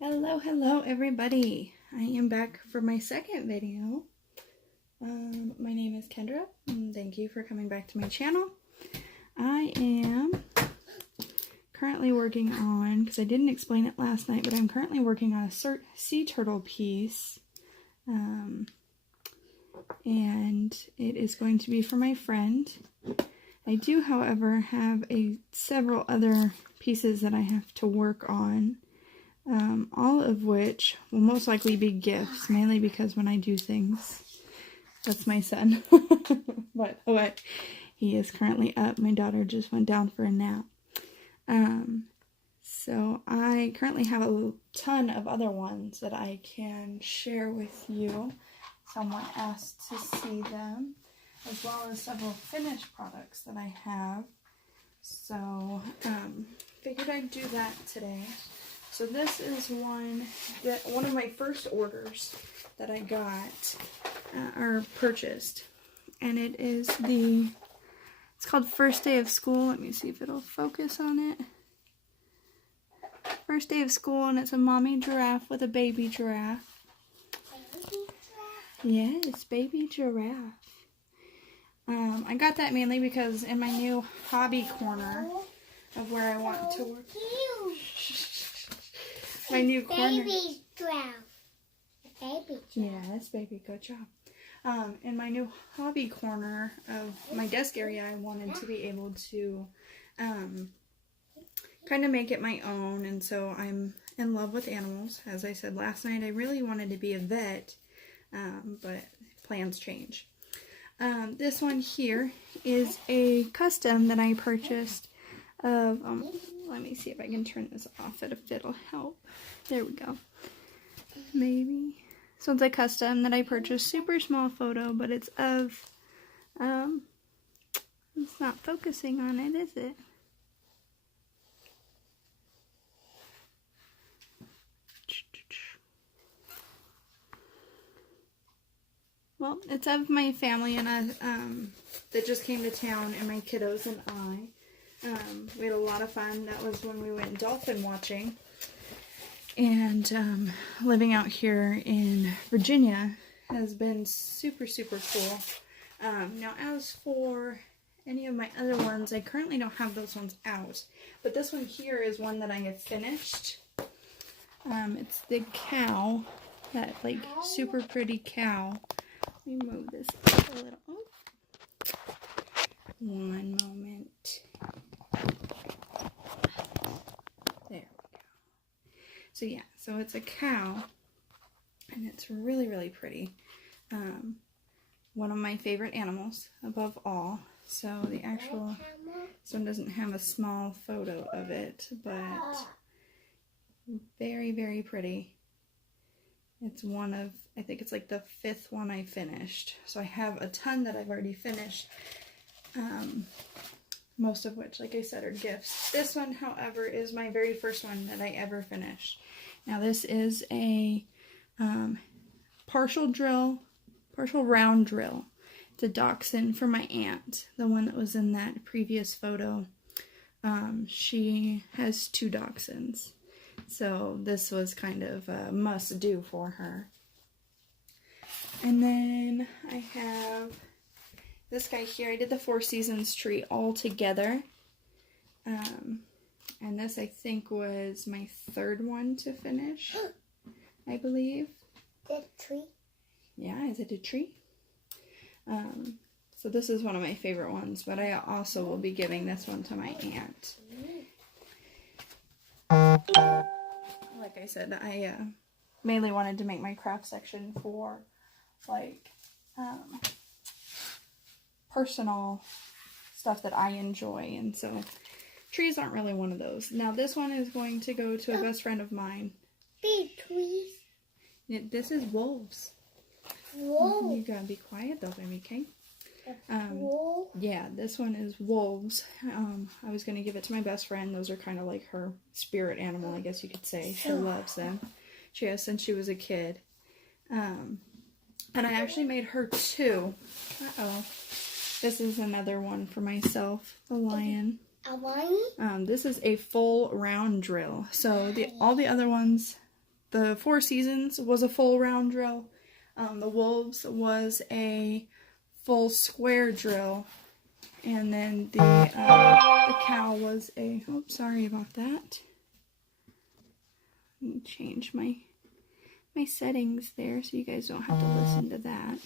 Hello everybody. I am back for my second video. My name is Kendra and thank you for coming back to my channel. I am currently working on, because I didn't explain it last night, but I'm currently working on a sea turtle piece. And it is going to be for my friend. I do, however, have several other pieces that I have to work on. All of which will most likely be gifts, mainly because when I do things, that's my son. but he is currently up. My daughter just went down for a nap. So I currently have a ton of other ones that I can share with you. Someone asked to see them, as well as several finished products that I have. So figured I'd do that today. So this is one of my first orders that I got or purchased, and it's called First Day of School. Let me see if it'll focus on it. First Day of School, and it's a mommy giraffe with a baby giraffe. Baby giraffe? Yes, baby giraffe. I got that mainly because in my new hobby corner of where I want to work. My new corner. Baby giraffe. Baby giraffe. Yes, baby, good job. In my new hobby corner of my desk area, I wanted to be able to kind of make it my own, and so I'm in love with animals. As I said last night, I really wanted to be a vet, but plans change. This one here is a custom that I purchased of, let me see if I can turn this off if it'll help. There we go. Maybe. So it's a custom that I purchased. Super small photo, but it's of, it's not focusing on it, is it? Well, it's of my family and that just came to town, and my kiddos and I. We had a lot of fun. That was when we went dolphin watching. And living out here in Virginia has been super, super cool. Now, as for any of my other ones, I currently don't have those ones out. But this one here is one that I have finished. It's the cow, that like super pretty cow. Let me move this up a little. Oh. One moment. There we go. So yeah, so it's a cow, and it's really, really pretty. One of my favorite animals above all. So the actual, this one doesn't have a small photo of it, but very, very pretty. It's one of, I think it's like the 5th one I finished. So I have a ton that I've already finished. Most of which, like I said, are gifts. This one, however, is my very first one that I ever finished. Now this is a partial round drill. It's a dachshund for my aunt, the one that was in that previous photo. She has 2 dachshunds. So this was kind of a must-do for her. And then I have this guy here. I did the 4 Seasons tree all together. And this, I think, was my 3rd one to finish, I believe. The tree? Yeah, is it a tree? So this is one of my favorite ones, but I also will be giving this one to my aunt. Like I said, I mainly wanted to make my craft section for, like, personal stuff that I enjoy, and so trees aren't really one of those. Now this one is going to go to a best friend of mine. Big trees. This is wolves. Whoa. You gotta be quiet though, baby, okay? Whoa. Yeah, this one is wolves. I was gonna give it to my best friend. Those are kind of like her spirit animal, I guess you could say. She loves them. She has since she was a kid. And I actually made her 2. Uh-oh. This is another one for myself, the lion. A lion? This is a full round drill. So all the other ones the Four Seasons was a full round drill. The Wolves was a full square drill. And then the cow was a, oh, sorry about that. Let me change my settings there so you guys don't have to listen to that.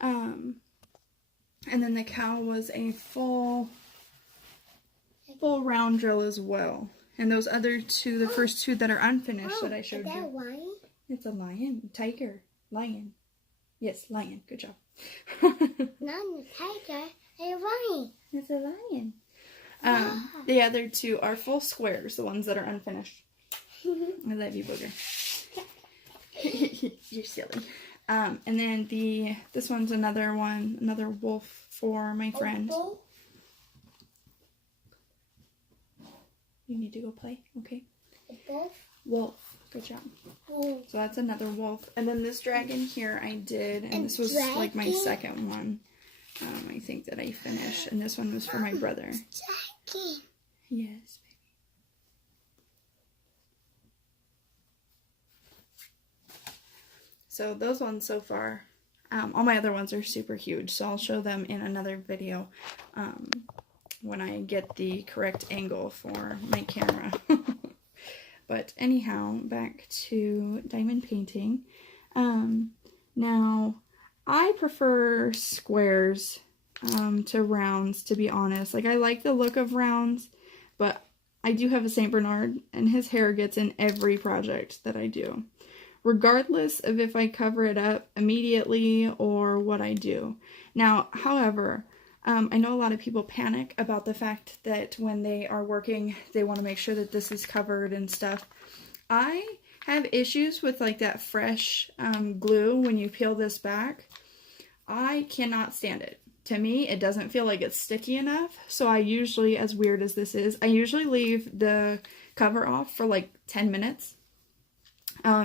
And then the cow was a full round drill as well. And those other two, the first two that are unfinished that I showed is that you. a lion? It's a lion, tiger, lion. Yes, lion. Good job. Not a tiger, a lion. It's a lion. The other two are full squares, the ones that are unfinished. I love you, Booger. You're silly. And then this one's another wolf for my friend. Oh, You need to go play, okay? wolf. Wolf. Good job. Oh. So that's another wolf. And then this dragon here I did, and this was like my second one. I think that I finished, and this one was for my brother. Dragon. Yes, baby. So those ones so far, all my other ones are super huge, so I'll show them in another video when I get the correct angle for my camera. But anyhow, back to diamond painting. Now, I prefer squares to rounds, to be honest. Like, I like the look of rounds, but I do have a St. Bernard, and his hair gets in every project that I do, regardless of if I cover it up immediately or what I do. Now, however, I know a lot of people panic about the fact that when they are working, they want to make sure that this is covered and stuff. I have issues with like that fresh glue when you peel this back. I cannot stand it. To me, it doesn't feel like it's sticky enough. So I usually, as weird as this is, I usually leave the cover off for like 10 minutes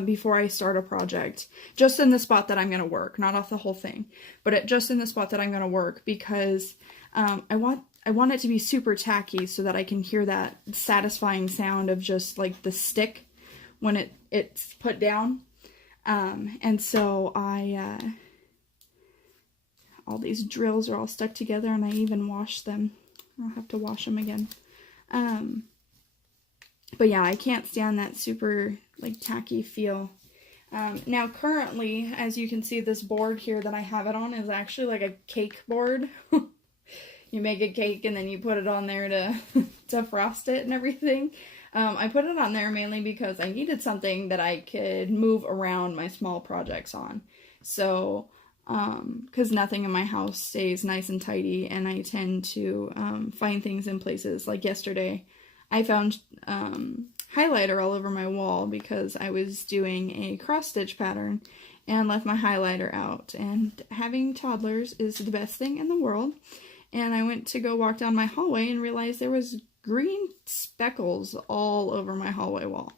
before I start a project. Just in the spot that I'm going to work, not off the whole thing, but just in the spot that I'm going to work, because I want it to be super tacky so that I can hear that satisfying sound of just like the stick when it's put down. And so all these drills are all stuck together, and I even washed them. I'll have to wash them again. But yeah, I can't stand that super like tacky feel. Now currently, as you can see, this board here that I have it on is actually like a cake board. You make a cake and then you put it on there to frost it and everything. I put it on there mainly because I needed something that I could move around my small projects on. So, because nothing in my house stays nice and tidy, and I tend to find things in places. Like yesterday, I found highlighter all over my wall because I was doing a cross stitch pattern and left my highlighter out. And having toddlers is the best thing in the world. And I went to go walk down my hallway and realized there was green speckles all over my hallway wall.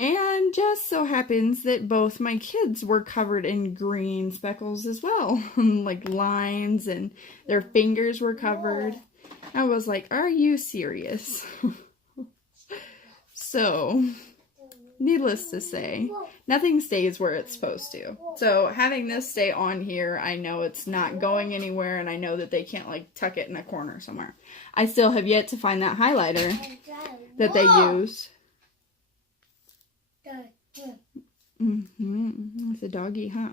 And just so happens that both my kids were covered in green speckles as well. Like lines, and their fingers were covered. I was like, are you serious? So, needless to say, nothing stays where it's supposed to. So, having this stay on here, I know it's not going anywhere, and I know that they can't, like, tuck it in a corner somewhere. I still have yet to find that highlighter that they use. It's a doggy, huh?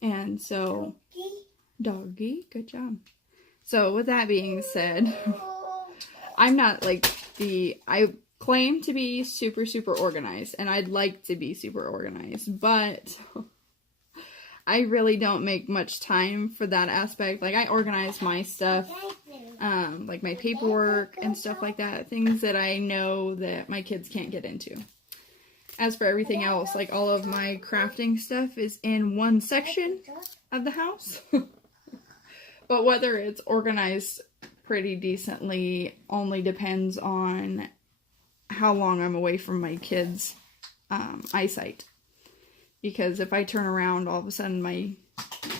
And so, doggy, good job. So, with that being said, I'm not, like, I claim to be super, super organized, and I'd like to be super organized, but I really don't make much time for that aspect. Like, I organize my stuff, like my paperwork and stuff like that, things that I know that my kids can't get into. As for everything else, like all of my crafting stuff is in one section of the house. But whether it's organized pretty decently only depends on how long I'm away from my kids' eyesight. Because if I turn around, all of a sudden my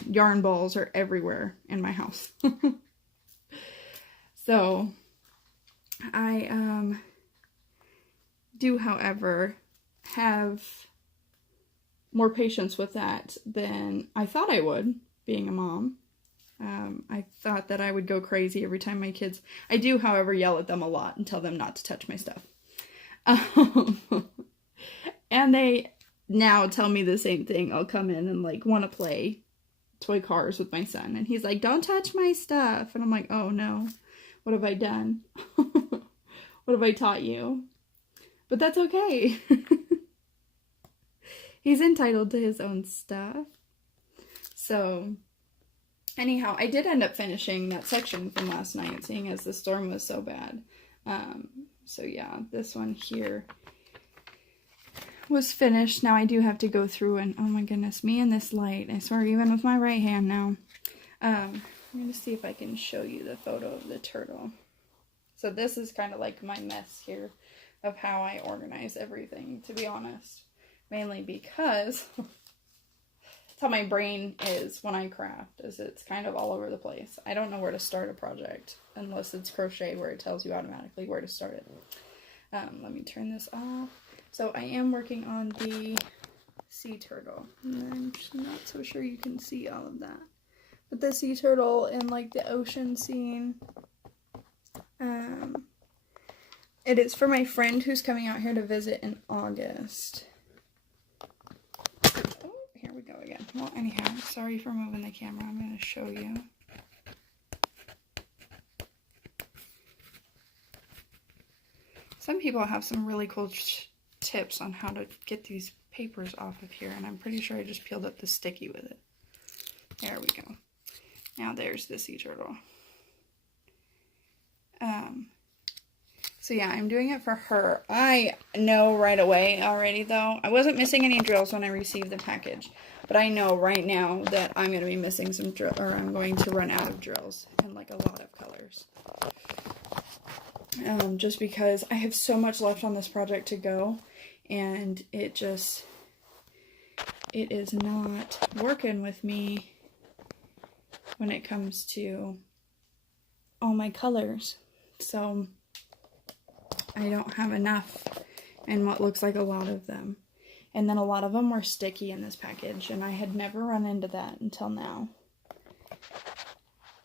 yarn balls are everywhere in my house. do, however, have more patience with that than I thought I would, being a mom. I thought that I would go crazy every time my kids... I do, however, yell at them a lot and tell them not to touch my stuff. And they now tell me the same thing. I'll come in and, like, want to play toy cars with my son. And he's like, don't touch my stuff. And I'm like, oh, no. What have I done? What have I taught you? But that's okay. He's entitled to his own stuff. So, anyhow, I did end up finishing that section from last night, seeing as the storm was so bad. So yeah, this one here was finished. Now I do have to go through and, oh my goodness, me and this light. I swear, even with my right hand now. I'm going to see if I can show you the photo of the turtle. So this is kind of like my mess here of how I organize everything, to be honest. Mainly because that's how my brain is when I craft, is it's kind of all over the place. I don't know where to start a project unless it's crochet, where it tells you automatically where to start it. Let me turn this off. So I am working on the sea turtle. And I'm just not so sure you can see all of that. But the sea turtle in like the ocean scene. It is for my friend who's coming out here to visit in August. Oh, here we go again. Well, anyhow, sorry for moving the camera. I'm going to show you. Some people have some really cool tips on how to get these papers off of here, and I'm pretty sure I just peeled up the sticky with it. There we go. Now there's the sea turtle. So yeah, I'm doing it for her. I know right away already, though. I wasn't missing any drills when I received the package, but I know right now that I'm going to be missing some I'm going to run out of drills and like a lot of colors. Just because I have so much left on this project to go, and it is not working with me when it comes to all my colors. So I don't have enough in what looks like a lot of them. And then a lot of them were sticky in this package, and I had never run into that until now.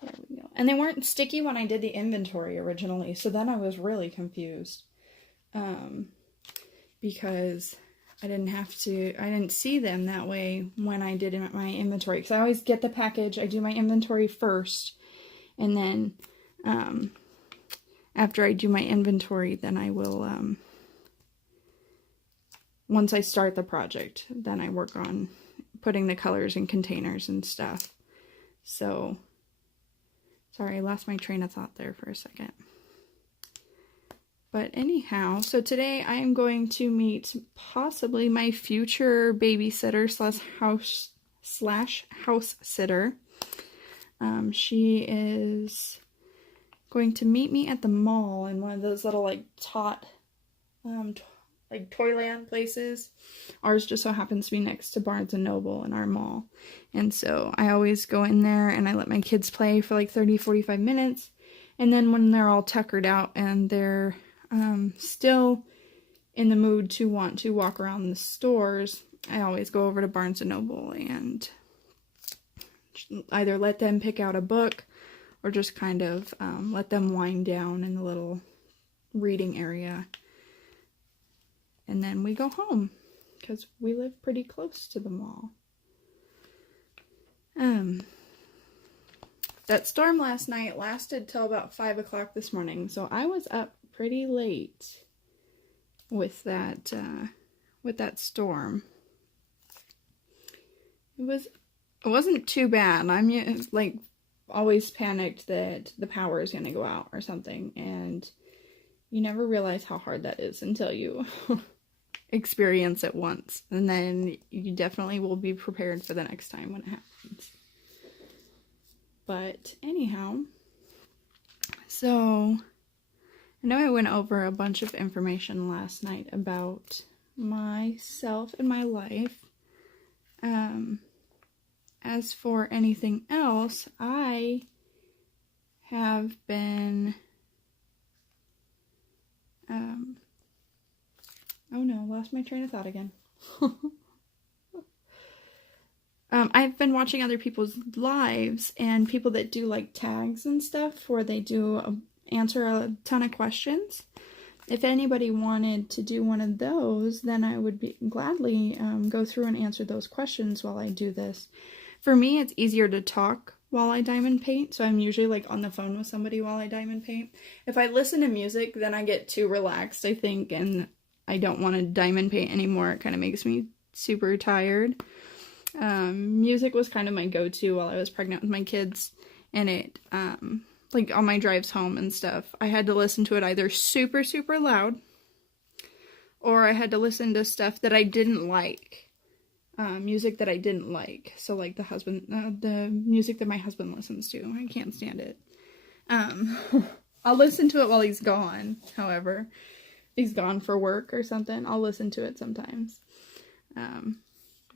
There we go. And they weren't sticky when I did the inventory originally, so then I was really confused. Because I didn't see them that way when I did my inventory. Because I always get the package, I do my inventory first, and then after I do my inventory, then I will, once I start the project, then I work on putting the colors in containers and stuff. So, sorry, I lost my train of thought there for a second. But anyhow, so today I am going to meet possibly my future babysitter slash house sitter. She is going to meet me at the mall in one of those little like like Toyland places. Ours just so happens to be next to Barnes & Noble in our mall. And so I always go in there and I let my kids play for like 30-45 minutes. And then when they're all tuckered out and they're still in the mood to want to walk around the stores, I always go over to Barnes & Noble and either let them pick out a book or just kind of let them wind down in the little reading area. And then we go home because we live pretty close to the mall. That storm last night lasted till about 5 o'clock this morning, so I was up pretty late with that storm. It wasn't too bad. I'm like always panicked that the power is going to go out or something, and you never realize how hard that is until you experience it once, and then you definitely will be prepared for the next time when it happens. But anyhow, so I know I went over a bunch of information last night about myself and my life. As for anything else, I have been lost my train of thought again. I've been watching other people's lives and people that do like tags and stuff where they do answer a ton of questions. If anybody wanted to do one of those, then I would gladly go through and answer those questions while I do this. For me, it's easier to talk while I diamond paint, so I'm usually like on the phone with somebody while I diamond paint. If I listen to music, then I get too relaxed, I think, and I don't want to diamond paint anymore. It kind of makes me super tired. Music was kind of my go-to while I was pregnant with my kids, and it, like on my drives home and stuff, I had to listen to it either super, super loud, or I had to listen to stuff that I didn't like, music that I didn't like, so like the music that my husband listens to, I can't stand it. I'll listen to it while he's gone, however, if he's gone for work or something, I'll listen to it sometimes,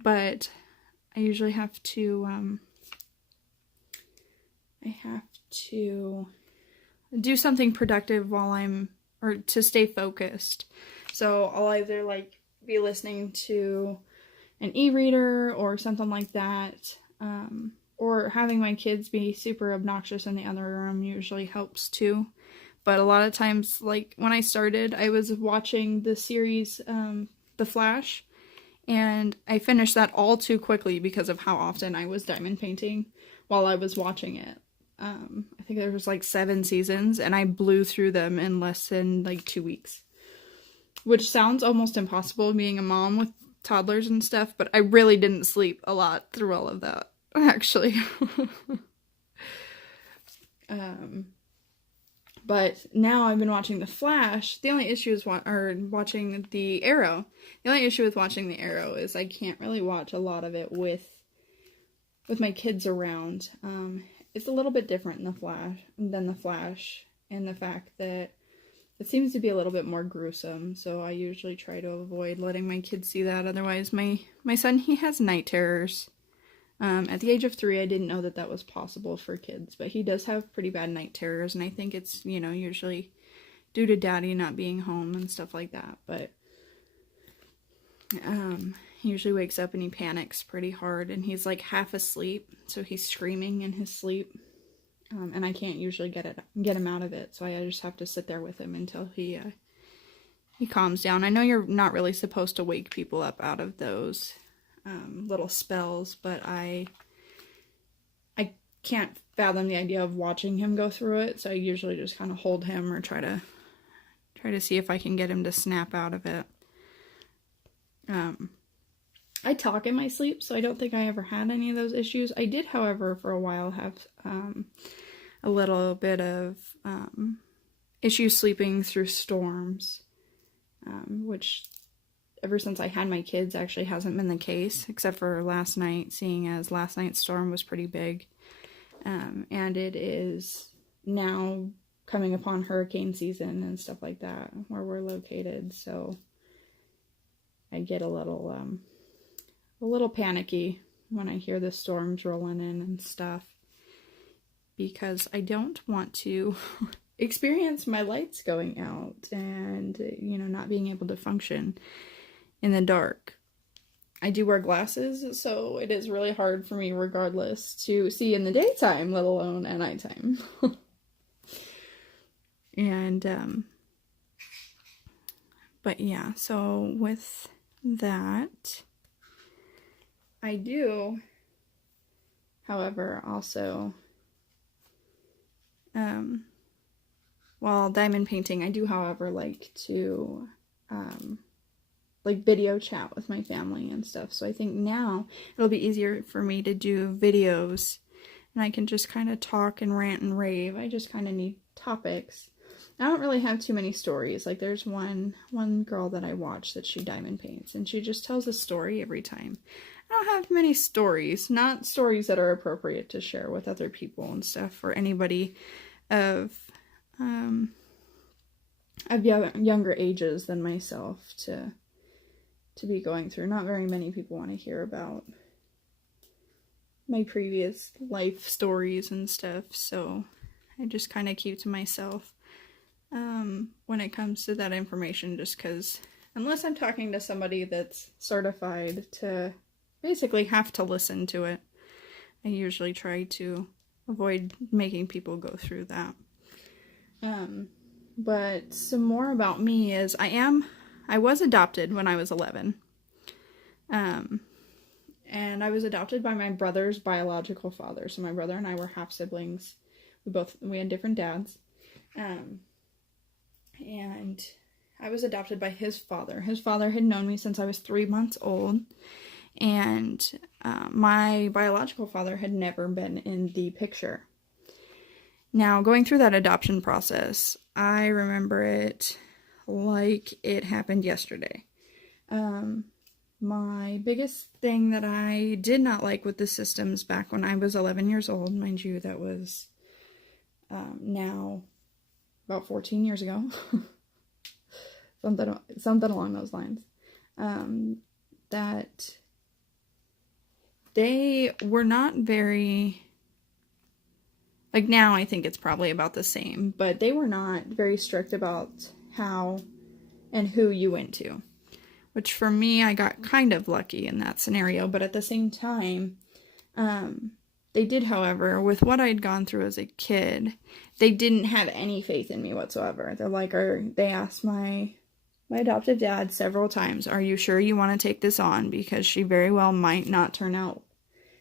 but I usually have to, do something productive or to stay focused. So I'll either like be listening to an e-reader or something like that, or having my kids be super obnoxious in the other room usually helps too. But a lot of times, like when I started, I was watching the series, The Flash, and I finished that all too quickly because of how often I was diamond painting while I was watching it. I think there was like 7 seasons, and I blew through them in less than like 2 weeks. Which sounds almost impossible being a mom with toddlers and stuff, but I really didn't sleep a lot through all of that, actually. But now I've been watching The Flash. The only issue is watching The Arrow. The only issue with watching The Arrow is I can't really watch a lot of it with my kids around. It's a little bit different than The Flash, in the fact that it seems to be a little bit more gruesome, so I usually try to avoid letting my kids see that. Otherwise, my son, he has night terrors. At the age of 3, I didn't know that that was possible for kids, but he does have pretty bad night terrors, and I think it's, usually due to daddy not being home and stuff like that, but he usually wakes up and he panics pretty hard, and he's like half asleep, so he's screaming in his sleep, and I can't usually get him out of it, so I just have to sit there with him until he calms down. I know you're not really supposed to wake people up out of those little spells, but I can't fathom the idea of watching him go through it, so I usually just kind of hold him or try to see if I can get him to snap out of it. I talk in my sleep, so I don't think I ever had any of those issues. I did, however, for a while have a little bit of issues sleeping through storms, which ever since I had my kids actually hasn't been the case, except for last night, seeing as last night's storm was pretty big. And it is now coming upon hurricane season and stuff like that where we're located, so I get a little panicky when I hear the storms rolling in and stuff, because I don't want to experience my lights going out and, not being able to function in the dark. I do wear glasses, so it is really hard for me regardless to see in the daytime, let alone at nighttime. And, but yeah, so with that, I do, however, also, while diamond painting, I do, however, like to, video chat with my family and stuff. So I think now it'll be easier for me to do videos, and I can just kind of talk and rant and rave. I just kind of need topics. I don't really have too many stories. Like, there's one girl that I watch that she diamond paints, and she just tells a story every time. I don't have many stories, not stories that are appropriate to share with other people and stuff, or anybody of younger ages than myself to be going through. Not very many people want to hear about my previous life stories and stuff, so I just kind of keep to myself when it comes to that information, just because unless I'm talking to somebody that's certified to basically have to listen to it, I usually try to avoid making people go through that. But some more about me is I was adopted when I was 11. And I was adopted by my brother's biological father. So my brother and I were half siblings. We had different dads. And I was adopted by his father. His father had known me since I was 3 months old. And my biological father had never been in the picture. Now, going through that adoption process, I remember it like it happened yesterday. My biggest thing that I did not like with the systems back when I was 11 years old, mind you, that was now about 14 years ago, something along those lines, that they were not very, like now I think it's probably about the same, but they were not very strict about how and who you went to. Which for me, I got kind of lucky in that scenario, but at the same time, they did, however, with what I'd gone through as a kid, they didn't have any faith in me whatsoever. They're like, they asked my adoptive dad several times, are you sure you want to take this on? Because she very well might not turn out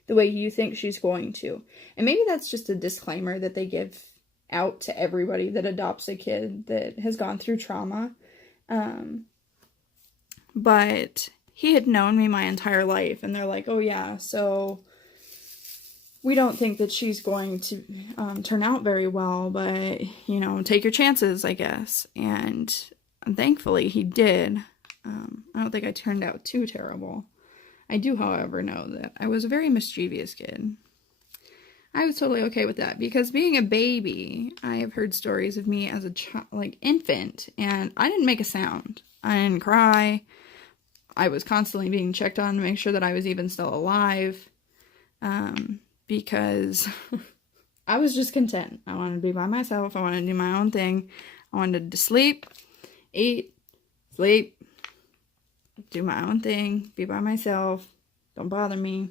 the way you think she's going to. And maybe that's just a disclaimer that they give out to everybody that adopts a kid that has gone through trauma. But he had known me my entire life, and they're like, oh yeah, so we don't think that she's going to turn out very well, but, you know, take your chances, I guess. And thankfully he did. I don't think I turned out too terrible. I do, however, know that I was a very mischievous kid. I was totally okay with that, because being a baby, I have heard stories of me as a infant, and I didn't make a sound. I didn't cry. I was constantly being checked on to make sure that I was even still alive, because I was just content. I wanted to be by myself. I wanted to do my own thing. I wanted to sleep, eat, sleep, do my own thing, be by myself, don't bother me.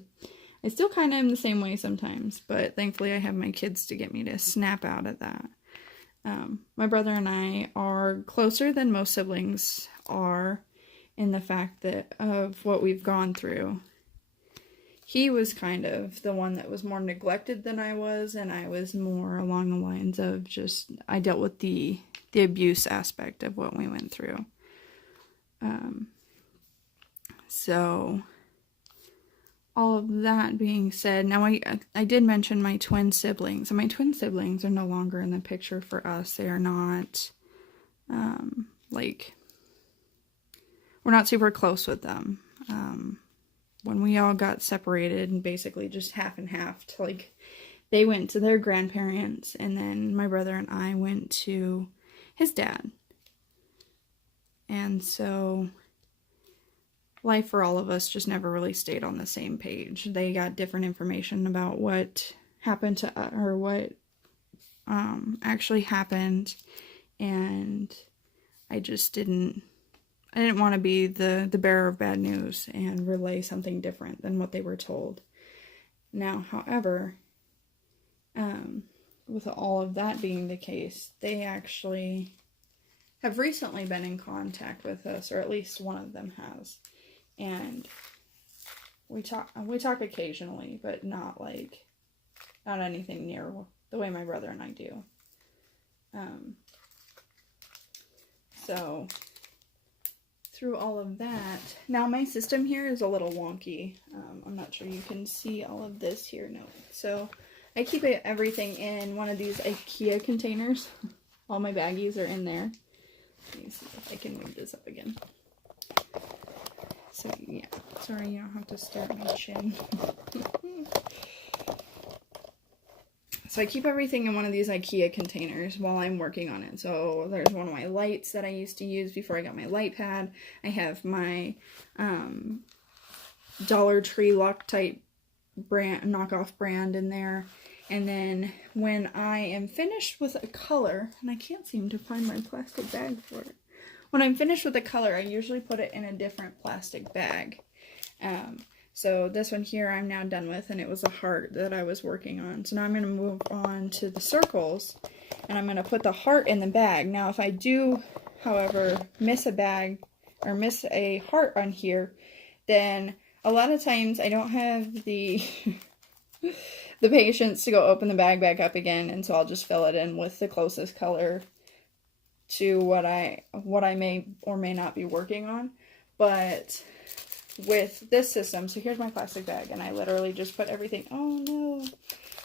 I still kind of am the same way sometimes, but thankfully I have my kids to get me to snap out of that. My brother and I are closer than most siblings are, in the fact that of what we've gone through. He was kind of the one that was more neglected than I was, and I was more along the lines of just, I dealt with the abuse aspect of what we went through. So all of that being said, now I did mention my twin siblings, and my twin siblings are no longer in the picture for us. They are not, we're not super close with them. When we all got separated and basically just half and half, they went to their grandparents, and then my brother and I went to his dad. And so life for all of us just never really stayed on the same page. They got different information about what happened to us, or what actually happened, and I didn't want to be the bearer of bad news and relay something different than what they were told. Now, however, with all of that being the case, they actually have recently been in contact with us, or at least one of them has. And we talk occasionally, but not anything near the way my brother and I do. So through all of that, now my system here is a little wonky. I'm not sure you can see all of this here. No. So I keep everything in one of these IKEA containers. All my baggies are in there. Let me see if I can move this up again. So yeah, sorry, you don't have to stare at my chin. So I keep everything in one of these IKEA containers while I'm working on it. So there's one of my lights that I used to use before I got my light pad. I have my Dollar Tree Loctite brand, knockoff brand in there. And then when I am finished with a color, and I can't seem to find my plastic bag for it. when I'm finished with the color, I usually put it in a different plastic bag. So this one here I'm now done with, and it was a heart that I was working on. So now I'm going to move on to the circles, and I'm going to put the heart in the bag. Now if I do, however, miss a bag or miss a heart on here, then a lot of times I don't have the the patience to go open the bag back up again, and so I'll just fill it in with the closest color to what I may or may not be working on. But with this system, so here's my plastic bag, and I literally just put everything,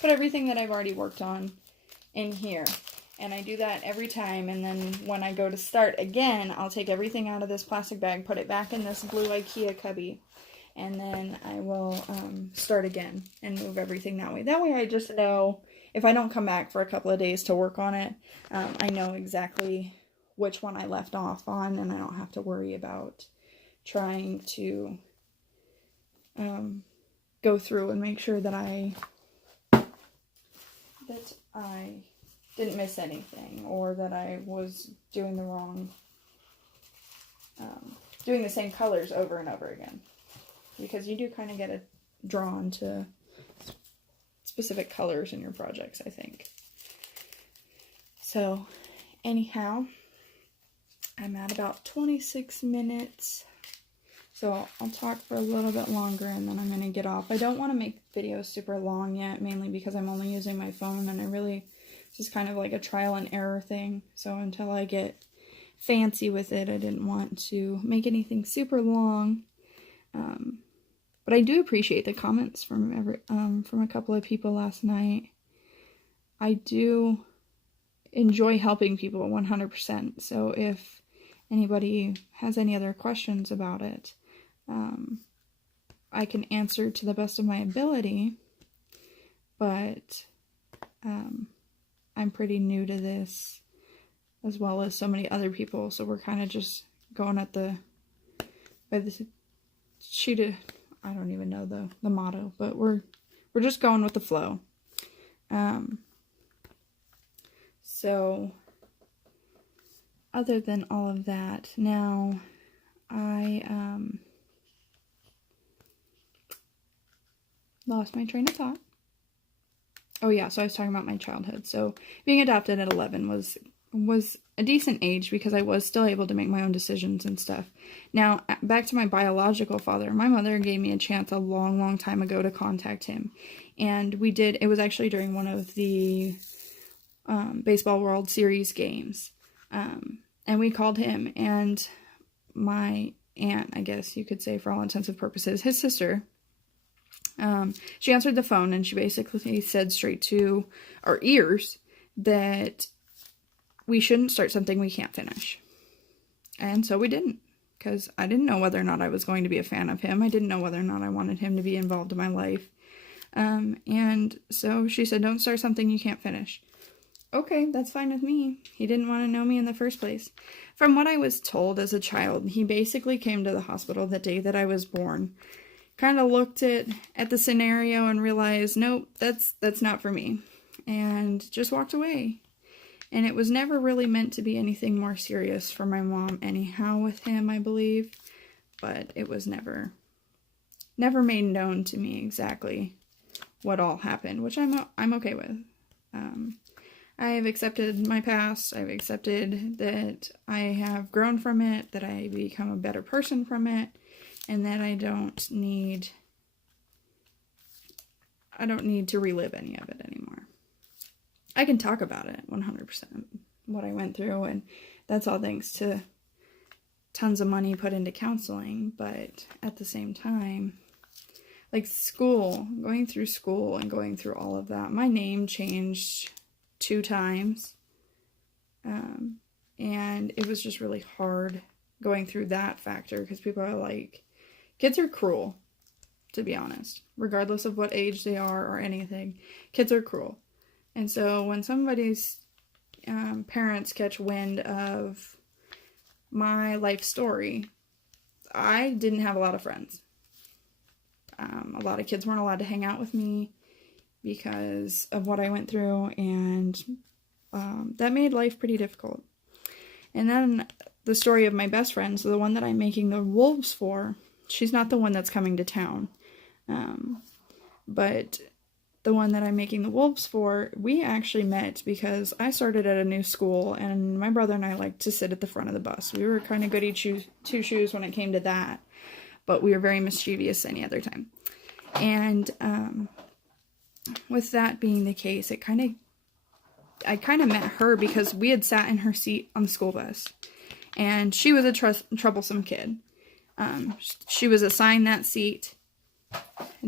put everything that I've already worked on in here. And I do that every time, and then when I go to start again, I'll take everything out of this plastic bag, put it back in this blue IKEA cubby, and then I will start again and move everything that way. That way I just know if I don't come back for a couple of days to work on it, I know exactly which one I left off on, and I don't have to worry about trying to go through and make sure that I didn't miss anything, or that I was doing the wrong, doing the same colors over and over again. Because you do kind of get drawn to specific colors in your projects, I think. So, anyhow, I'm at about 26 minutes. So I'll talk for a little bit longer, and then I'm going to get off. I don't want to make videos super long yet, mainly because I'm only using my phone, and it's just kind of like a trial and error thing. So until I get fancy with it, I didn't want to make anything super long. But I do appreciate the comments from a couple of people last night. I do enjoy helping people 100%. So if anybody has any other questions about it, I can answer to the best of my ability. But I'm pretty new to this, as well as so many other people. So we're kind of just going at by the sheet of, I don't even know the motto, but we're just going with the flow. So other than all of that, now I lost my train of thought. Oh yeah, so I was talking about my childhood. So being adopted at 11 was a decent age because I was still able to make my own decisions and stuff. Now, back to my biological father. My mother gave me a chance a long, long time ago to contact him. And we did. It was actually during one of the Baseball World Series games. And we called him, and my aunt, I guess you could say for all intents and purposes, his sister, she answered the phone, and she basically said straight to our ears that we shouldn't start something we can't finish. And so we didn't, because I didn't know whether or not I was going to be a fan of him. I didn't know whether or not I wanted him to be involved in my life. And so she said, don't start something you can't finish. Okay, that's fine with me. He didn't want to know me in the first place. From what I was told as a child, he basically came to the hospital the day that I was born, kind of looked at the scenario and realized, nope, that's not for me, and just walked away. And it was never really meant to be anything more serious for my mom anyhow with him, I believe. But it was never made known to me exactly what all happened, which I'm okay with. I have accepted my past. I've accepted that I have grown from it, that I become a better person from it, and that I don't need to relive any of it anymore. I can talk about it 100%, what I went through, and that's all thanks to tons of money put into counseling. But at the same time, like school, going through school and going through all of that, my name changed 2 times, and it was just really hard going through that factor, because people are like, kids are cruel, to be honest, regardless of what age they are or anything. Kids are cruel. And so when somebody's parents catch wind of my life story, I didn't have a lot of friends. A lot of kids weren't allowed to hang out with me because of what I went through, and that made life pretty difficult. And then the story of my best friend, so the one that I'm making the wolves for, she's not the one that's coming to town. But the one that I'm making the wolves for, we actually met because I started at a new school, and my brother and I liked to sit at the front of the bus. We were kind of goody two shoes when it came to that, but we were very mischievous any other time. And with that being the case, I kind of met her because we had sat in her seat on the school bus, and she was a troublesome kid. She was assigned that seat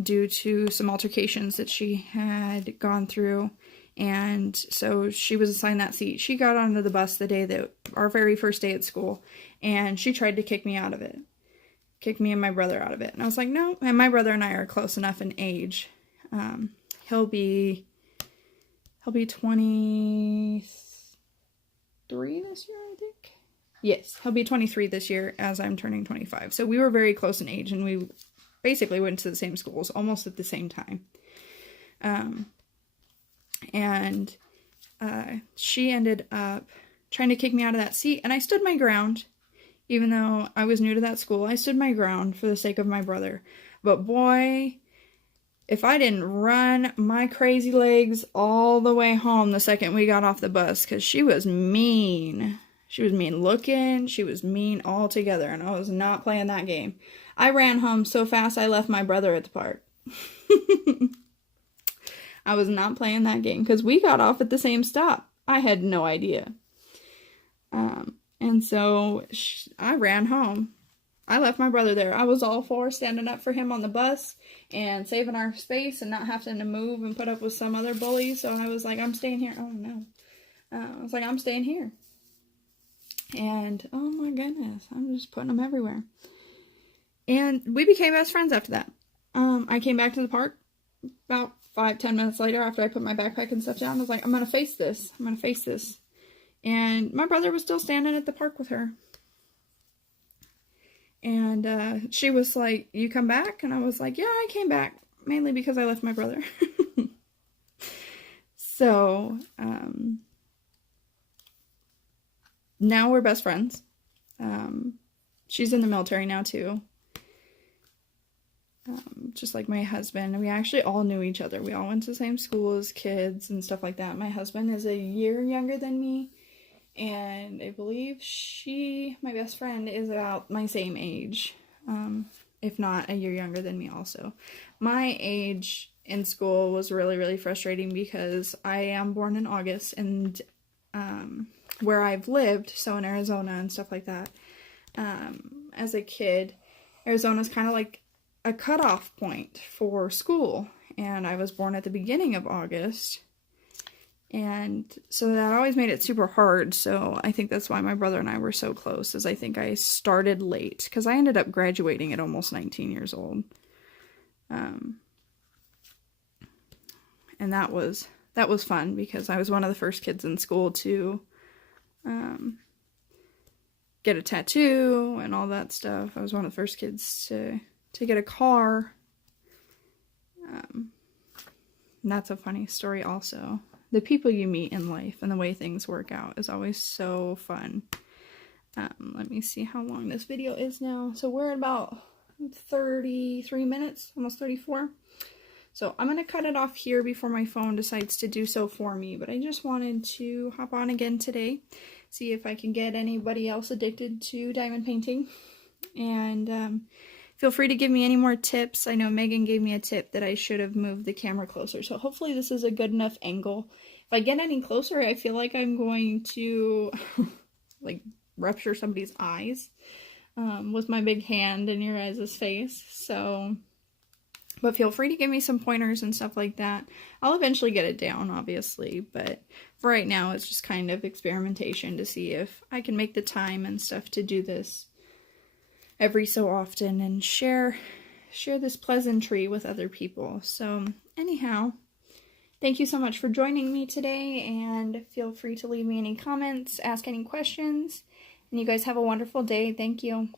due to some altercations that she had gone through, and so she was assigned that seat. She got onto the bus the day that our very first day at school, and she tried to kick me out of it. Kick me and my brother out of it. And I was like, no. And my brother and I are close enough in age. He'll be 23 this year, I think. Yes, he'll be 23 this year as I'm turning 25. So we were very close in age, and we basically went to the same schools almost at the same time. She ended up trying to kick me out of that seat, and I stood my ground. Even though I was new to that school, I stood my ground for the sake of my brother. But boy, if I didn't run my crazy legs all the way home the second we got off the bus, because she was mean. She was mean looking, she was mean altogether, and I was not playing that game. I ran home so fast I left my brother at the park. I was not playing that game, because we got off at the same stop. I had no idea. And so I ran home. I left my brother there. I was all for standing up for him on the bus and saving our space and not having to move and put up with some other bully. So I was like, I'm staying here. Oh, no. I was like, I'm staying here. And, oh my goodness, I'm just putting them everywhere. And we became best friends after that. I came back to the park about 5-10 minutes later after I put my backpack and stuff down. I was like, I'm going to face this. I'm going to face this. And my brother was still standing at the park with her. And she was like, you come back? And I was like, yeah, I came back. Mainly because I left my brother. So, now we're best friends. She's in the military now too. Just like my husband. We actually all knew each other. We all went to the same school as kids and stuff like that. My husband is a year younger than me. And I believe my best friend, is about my same age. If not a year younger than me also. My age in school was really, really frustrating because I am born in August, and where I've lived, so in Arizona and stuff like that, as a kid, Arizona's kind of like a cutoff point for school, and I was born at the beginning of August, and so that always made it super hard. So I think that's why my brother and I were so close, is I think I started late, because I ended up graduating at almost 19 years old, and that was fun, because I was one of the first kids in school to get a tattoo and all that stuff. I was one of the first kids to get a car. And that's a funny story also. The people you meet in life and the way things work out is always so fun. Let me see how long this video is now. So we're at about 33 minutes, almost 34. So I'm going to cut it off here before my phone decides to do so for me. But I just wanted to hop on again today, see if I can get anybody else addicted to diamond painting. And feel free to give me any more tips. I know Megan gave me a tip that I should have moved the camera closer. So hopefully this is a good enough angle. If I get any closer, I feel like I'm going to like rupture somebody's eyes with my big hand in your guys' face. So, but feel free to give me some pointers and stuff like that. I'll eventually get it down, obviously. But for right now, it's just kind of experimentation to see if I can make the time and stuff to do this every so often and share this pleasantry with other people. So anyhow, thank you so much for joining me today, and feel free to leave me any comments, ask any questions, and you guys have a wonderful day. Thank you.